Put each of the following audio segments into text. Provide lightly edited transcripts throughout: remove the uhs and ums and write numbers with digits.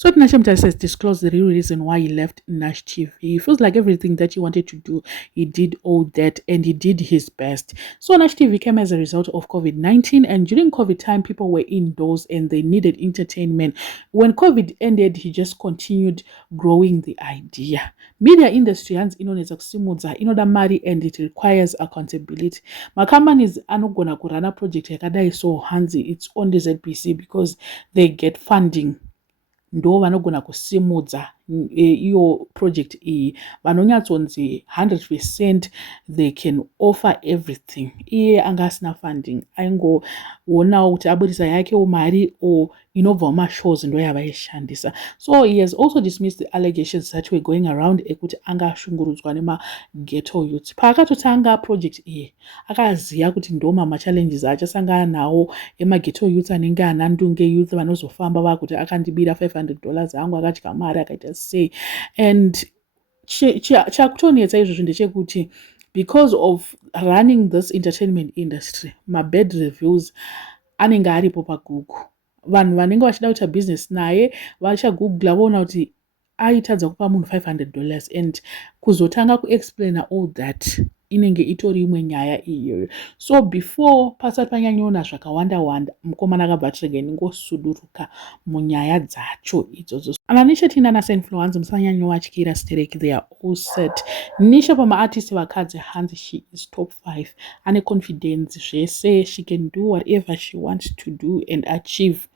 So Tinashe Mutare has disclosed the real reason why he left Nash TV. He feels like everything that he wanted to do, he did all that and he did his best. So Nash TV came as a result of COVID-19, and during COVID time, people were indoors and they needed entertainment. When COVID ended, he just continued growing the idea. Media industry hands inonetsa kusimudza inoda mari and it requires accountability. Companies anogona kurana project yakadai so hanzi it's only ZBC because they get funding. Ndo vanogona kusimudza iyo project iyi vanonyatsonzi 100% they can offer everything. Iye anga asina funding aingowonawo kuti abudisa yakewo mari o inobva mumashows ndo yavaishandisa. So he has also dismissed the allegations that were going around ekuti anga ashungurudzwa nemaghetto youth. Paakatotanga project iyi akaziva kuti ndoma machallenges achasangana nawo emaghetto youth anenge anandunge youth vanozofamba vakuti akandibira $500 angu akatya mari akaita sei. And chakutonetsa izvozvo ndechekuti because of running this entertainment industry, mabad reviews anenge aripo paGoogle. Vanhu vanenge vachida kuita business naye vachagoogla voona kuti aitadza kupa munhu $500 and kuzotanga kuexplaina all that inenge itori imwe nyaya iyoyo. So before pasati panyanyoona zvakawanda mukomana akabva tiregeningosuduruka munyaya dzacho idzodzo. Ana Nisha Tina nasainfluence musanyanyowatyira stereki, they are all set. Nisha pamaartist vakadzi hanzi she is top 5. Ane confidence zvese, she can do whatever she wants to do and achieve.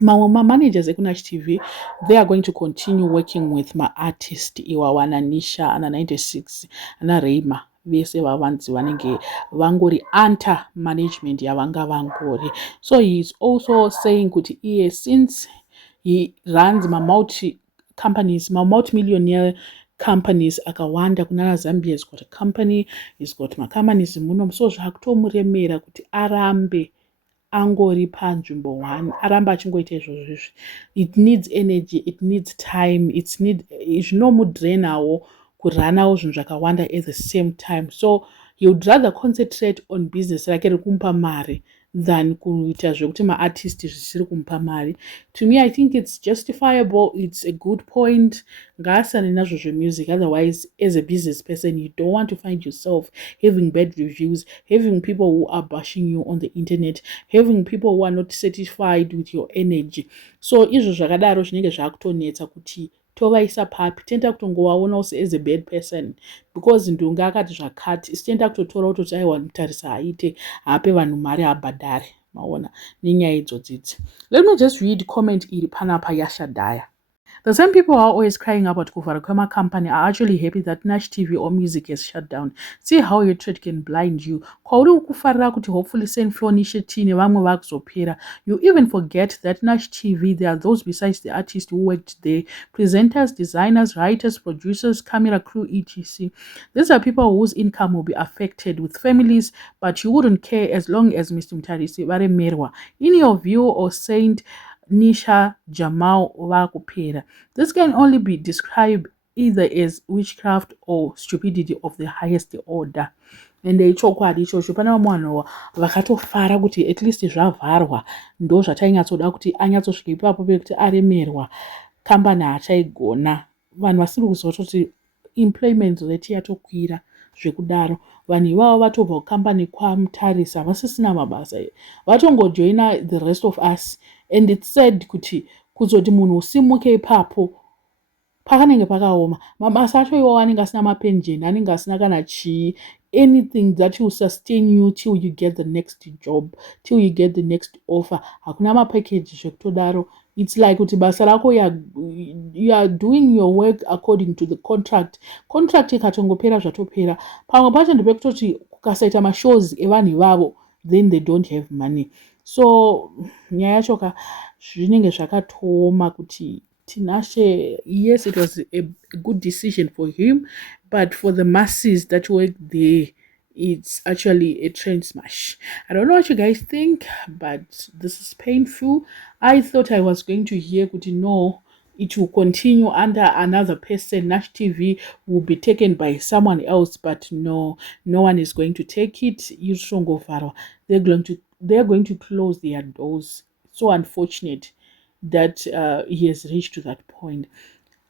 My managers at Nash TV, they are going to continue working with my artist iwawa ana Nisha ana 96 ana Reima vese vavanzi vanenge vangori anta management yavanga vangori. So he is also saying kuti iye since he runs multi-millionaire companies akawanda kunana Zambia, he's got a company, he's got companies muno, so zvakutomuremera kuti arambe angori panzvimbo 1 aramba achingoita izvozvo. It needs energy, it needs time, zvinomudrainawo kuranawo zvinhu zvakawanda at the same time. So he would rather concentrate on business rake rekumupa mari than kuita zvekuti maartist zvisiri kumupa mari. To me, I think it's justifiable, it's a good point. Ngaasane nazvo zvemusic, otherwise as a business person you don't want to find yourself having bad reviews, having people who are bashing you on the internet, having people who are not satisfied with your energy. So izvo zvakadaro zvinenge zvakutonetsa kuti tovaisa papi, tenda kutongovaona as a bad person because ndunga akati zvakati, isitenda kutotora kutoti aiwa mutarisa aite ape vanhu mari abhadhare maona nenyaya idzodzidzi. Let me just read comment iri panapa yaShadaya. The same people who are always crying about kuvhara kwemacompany are actually happy that Nash TV or music has shut down. See how your trade can blind you. Kwauri ukufarira kuti hopefully Sainflow Nisha T nevamwe vakuzopera. You even forget that Nash TV, there are those besides the artists who worked there. Presenters, designers, writers, producers, camera crew, etc. These are people whose income will be affected with families, but you wouldn't care as long as Mr. Mutare varemerwa. In your view or Saint Nisha Jamal vakupera. This can only be described either as witchcraft or stupidity of the highest order. And chokwadi ichocho pana vamwe vanhu vakatofara kuti at least zvavharwa ndo zvataingatsoda kuti anyatsosvika ipapo pekuti aremerwa kambani hachaigona. Vanhu vasiri kuzototi employment rate yatokwira zvekudaro. Vanhu ivavo vatobva kukambani kwamutarisa vasisina mabasa, vatongojoina the rest of us. And it's said kuti kuzoti munhu usimuke ipapo pakanenge pakaoma. Mabasa acho iwawo anenge asina mapenjeni, anenge asina kana chii, anything that will sustain you till you get the next job, till you get the next offer. Hakuna mapackage zvekutodaro. It's like kuti basa rako you are doing your work according to the contract. Contract ikatongopera zvatopera. Pamwe pacho ndepekutoti kukasaita mashows evanhu ivavo, then they don't have money. So nyaya yacho zvinenge zvakatooma kuti Tinashe, yes, it was a good decision for him, but for the masses that work there, it's actually a train smash. I don't know what you guys think, but this is painful. I thought I was going to hear kuti no, it will continue under another person. Nash TV will be taken by someone else, but no one is going to take it. They're going to close their doors. So unfortunate. that he has reached to that point.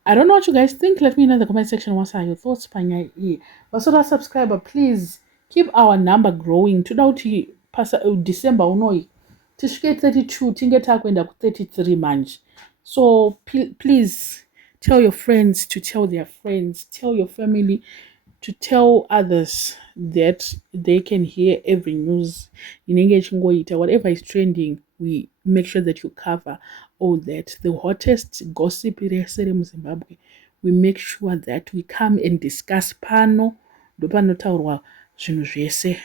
I don't know what you guys think. Let me know in the comment section what are your thoughts. Panya e. Basura subscriber, please keep our number growing. Today pasa December unoi. Tishke 32, tinge takwenda ku 33 manje. So please tell your friends to tell their friends, tell your family to tell others that they can hear every news in English. Whatever is trending, we make sure that you cover all that. The hottest gossip in Zimbabwe, we make sure that we come and discuss pano ndopanotaurwa zvinhu zvese